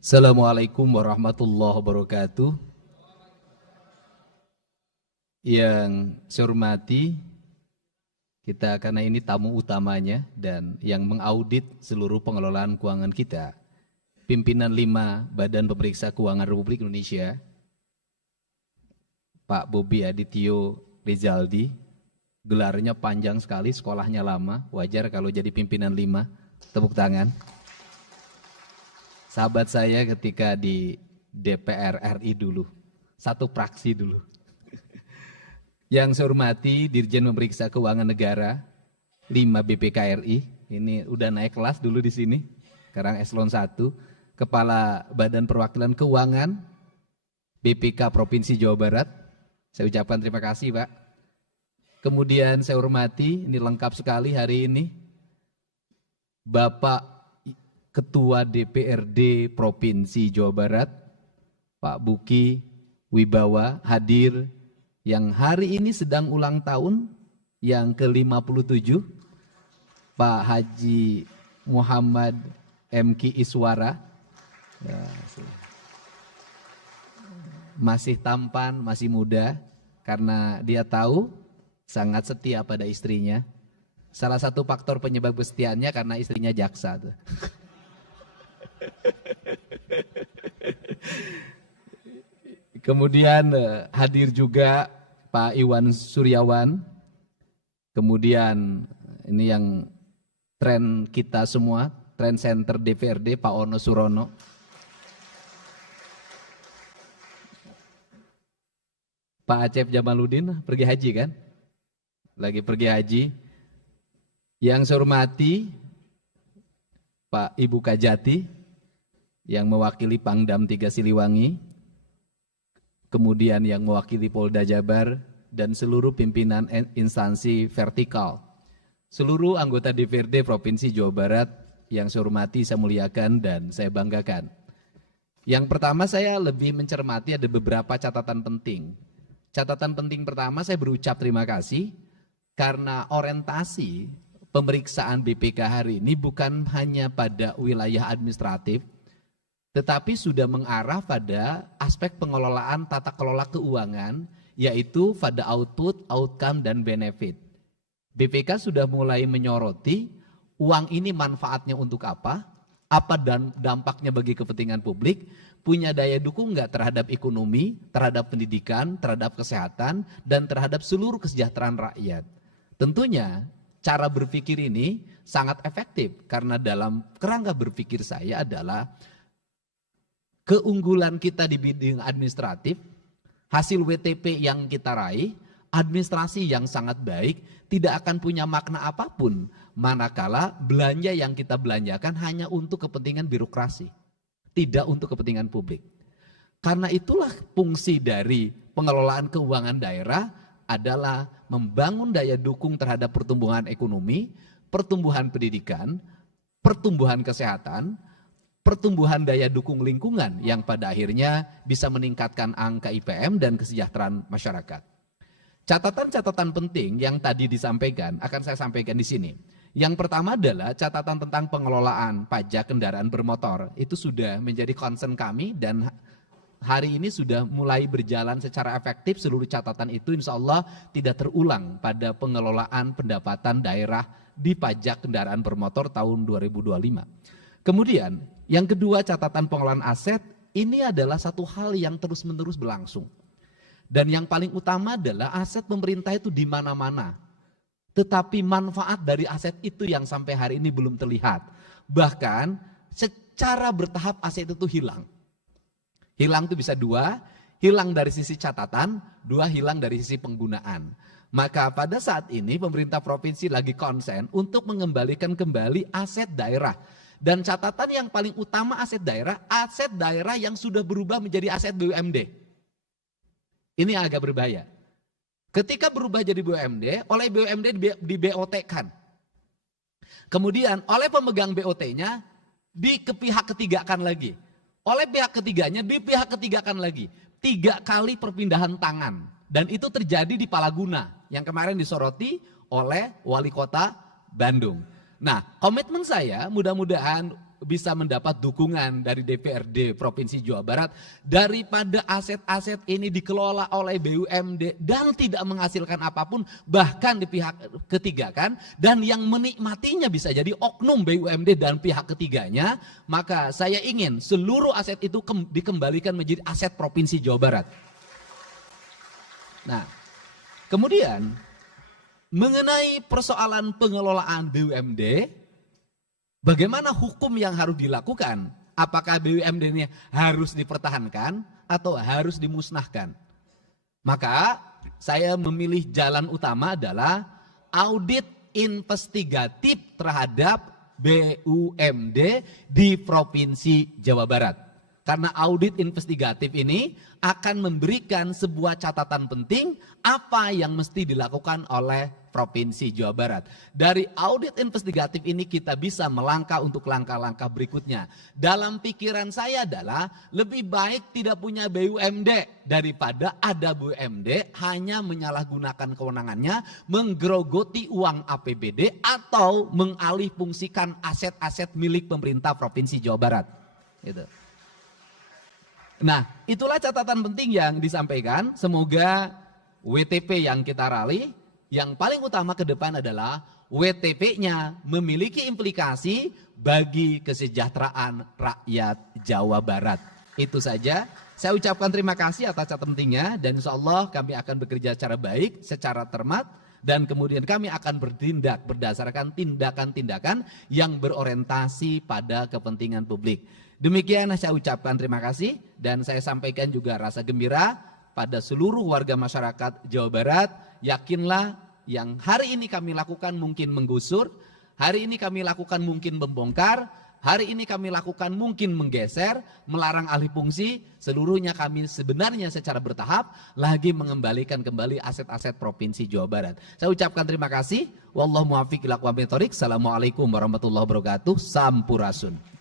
Assalamualaikum warahmatullahi wabarakatuh. Yang saya hormati, kita karena ini tamu utamanya dan yang mengaudit seluruh pengelolaan keuangan kita, pimpinan 5 Badan Pemeriksa Keuangan Republik Indonesia, Pak Bobi Adityo Rizaldi, gelarnya panjang sekali, sekolahnya lama, wajar kalau jadi pimpinan 5, tepuk tangan. Sahabat saya ketika di DPR RI dulu, satu praksi dulu. Yang saya hormati Dirjen Memeriksa Keuangan Negara 5 BPKRI, ini udah naik kelas dulu di sini, sekarang eselon 1, Kepala Badan Perwakilan Keuangan BPK Provinsi Jawa Barat, saya ucapkan terima kasih Pak. Kemudian saya hormati, ini lengkap sekali hari ini, Bapak Ketua DPRD Provinsi Jawa Barat, Pak Buki Wibawa hadir, yang hari ini sedang ulang tahun yang ke-57, Pak Haji Muhammad MK Iswara, masih tampan, masih muda, karena dia tahu sangat setia pada istrinya. Salah satu faktor penyebab kesetiaannya karena istrinya jaksa tuh. Kemudian hadir juga Pak Iwan Suryawan. Kemudian ini yang tren kita semua, tren center DPRD Pak Ono Surono. Pak Acep Jamaludin pergi haji kan? Lagi pergi haji. Yang saya hormati Pak Ibu Kajati yang mewakili Pangdam 3 Siliwangi, kemudian yang mewakili Polda Jabar, dan seluruh pimpinan instansi vertikal, seluruh anggota DPRD Provinsi Jawa Barat yang saya hormati, saya muliakan, dan saya banggakan. Yang pertama saya lebih mencermati ada beberapa catatan penting. Catatan penting pertama saya berucap terima kasih karena orientasi pemeriksaan BPK hari ini bukan hanya pada wilayah administratif, tetapi sudah mengarah pada aspek pengelolaan tata kelola keuangan, yaitu pada output, outcome, dan benefit. BPK sudah mulai menyoroti uang ini manfaatnya untuk apa dan dampaknya bagi kepentingan publik, punya daya dukung nggak terhadap ekonomi, terhadap pendidikan, terhadap kesehatan, dan terhadap seluruh kesejahteraan rakyat. Tentunya cara berpikir ini sangat efektif karena dalam kerangka berpikir saya adalah keunggulan kita di bidang administratif, hasil WTP yang kita raih, administrasi yang sangat baik, tidak akan punya makna apapun manakala belanja yang kita belanjakan hanya untuk kepentingan birokrasi, tidak untuk kepentingan publik. Karena itulah fungsi dari pengelolaan keuangan daerah adalah membangun daya dukung terhadap pertumbuhan ekonomi, pertumbuhan pendidikan, pertumbuhan kesehatan, pertumbuhan daya dukung lingkungan yang pada akhirnya bisa meningkatkan angka IPM dan kesejahteraan masyarakat. Catatan-catatan penting yang tadi disampaikan akan saya sampaikan di sini. Yang pertama adalah catatan tentang pengelolaan pajak kendaraan bermotor. Itu sudah menjadi concern kami dan hari ini sudah mulai berjalan secara efektif. Seluruh catatan itu insya Allah tidak terulang pada pengelolaan pendapatan daerah di pajak kendaraan bermotor tahun 2025. Kemudian yang kedua, catatan pengelolaan aset ini adalah satu hal yang terus-menerus berlangsung. Dan yang paling utama adalah aset pemerintah itu di mana-mana. Tetapi manfaat dari aset itu yang sampai hari ini belum terlihat. Bahkan secara bertahap aset itu hilang. Hilang itu bisa dua, hilang dari sisi catatan, dua hilang dari sisi penggunaan. Maka pada saat ini pemerintah provinsi lagi konsen untuk mengembalikan kembali aset daerah. Dan catatan yang paling utama aset daerah yang sudah berubah menjadi aset BUMD. Ini agak berbahaya. Ketika berubah jadi BUMD, oleh BUMD di BOT-kan. Kemudian oleh pemegang BOT-nya di pihak ketigakan lagi. Oleh pihak ketiganya di pihak ketigakan lagi. 3 kali perpindahan tangan. Dan itu terjadi di Palaguna yang kemarin disoroti oleh Wali Kota Bandung. Nah, komitmen saya mudah-mudahan bisa mendapat dukungan dari DPRD Provinsi Jawa Barat daripada aset-aset ini dikelola oleh BUMD dan tidak menghasilkan apapun, bahkan di pihak ketiga kan, dan yang menikmatinya bisa jadi oknum BUMD dan pihak ketiganya, maka saya ingin seluruh aset itu dikembalikan menjadi aset Provinsi Jawa Barat. Nah, kemudian mengenai persoalan pengelolaan BUMD, bagaimana hukum yang harus dilakukan? Apakah BUMD ini harus dipertahankan atau harus dimusnahkan? Maka saya memilih jalan utama adalah audit investigatif terhadap BUMD di Provinsi Jawa Barat. Karena audit investigatif ini akan memberikan sebuah catatan penting apa yang mesti dilakukan oleh Provinsi Jawa Barat. Dari audit investigatif ini kita bisa melangkah untuk langkah-langkah berikutnya. Dalam pikiran saya adalah lebih baik tidak punya BUMD daripada ada BUMD hanya menyalahgunakan kewenangannya, menggerogoti uang APBD atau mengalihfungsikan aset-aset milik pemerintah Provinsi Jawa Barat. Gitu. Nah, itulah catatan penting yang disampaikan. Semoga WTP yang kita raih, yang paling utama ke depan adalah WTP-nya memiliki implikasi bagi kesejahteraan rakyat Jawa Barat. Itu saja. Saya ucapkan terima kasih atas catatan pentingnya dan insya Allah kami akan bekerja secara baik, secara cermat, dan kemudian kami akan bertindak berdasarkan tindakan-tindakan yang berorientasi pada kepentingan publik. Demikian saya ucapkan terima kasih dan saya sampaikan juga rasa gembira pada seluruh warga masyarakat Jawa Barat. Yakinlah yang hari ini kami lakukan mungkin menggusur, hari ini kami lakukan mungkin membongkar, hari ini kami lakukan mungkin menggeser, melarang alih fungsi, seluruhnya kami sebenarnya secara bertahap lagi mengembalikan kembali aset-aset Provinsi Jawa Barat. Saya ucapkan terima kasih. Wallahu muwaffiq ila aqwamit thoriq. Assalamualaikum warahmatullahi wabarakatuh. Sampurasun.